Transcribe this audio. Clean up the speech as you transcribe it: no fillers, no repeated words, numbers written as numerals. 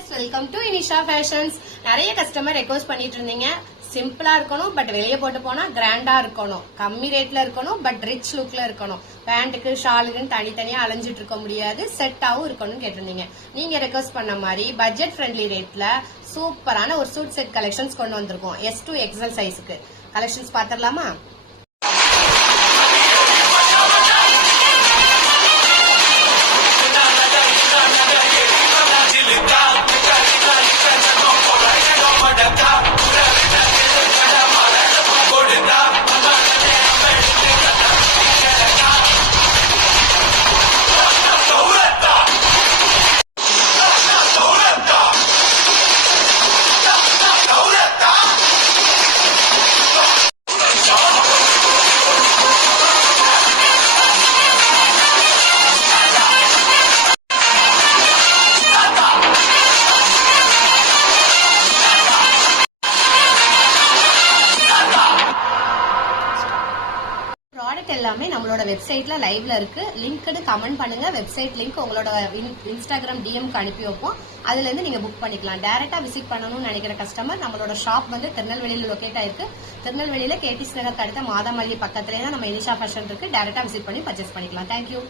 Viewers, welcome to Inisha fashions. நிறைய customer request பண்ணிட்டு இருந்தீங்க, சிம்பிளா இருக்கணும் பட் வெளியே போட்டு போனா கிராண்டா இருக்கணும், கம்மி ரேட்ல இருக்கணும் பட் ரிச் லுக்ல இருக்கணும், பேண்ட்டுக்கு ஷாலுக்குன்னு தனித்தனியா அலைஞ்சிட்டு இருக்க முடியாது, செட்டாவும் இருக்கணும்னு கேட்டிருந்தீங்க. நீங்க ரெக்வஸ்ட் பண்ண மாதிரி பட்ஜெட் ஃப்ரெண்ட்லி ரேட்ல சூப்பரான ஒரு சூட் செட் கலெக்ஷன்ஸ் கொண்டு வந்திருக்கோம். S2 XL சைஸுக்கு கலெக்ஷன்ஸ் பாத்திரலாமா? ப்ராடக்ட் எல்லாமே நம்மளோட வெப்சைட்ல லைவ்ல இருக்கு. லிங்க்னு கமெண்ட் பண்ணுங்க. வெப்சைட் லிங்க் உங்களோட இன்ஸ்டாகிராம் டிஎம்க்கு அனுப்பி வைப்போம். அதுல இருந்து நீங்க புக் பண்ணிக்கலாம். டைரக்டா விசிட் பண்ணணும்னு நினைக்கிற கஸ்டமர், நம்மளோட ஷாப் வந்து திருநெல்வேலியில லொகேட் ஆயிருக்கு. திருநெல்வேலியில KTS நகர் அடுத்த மாதாமல்லி பக்கத்துலேயே தான் நம்ம இனிஷா ஃபேஷன் இருக்கு. டைரக்டா விசிட் பண்ணி பர்ச்சேஸ் பண்ணிக்கலாம். தேங்க்யூ.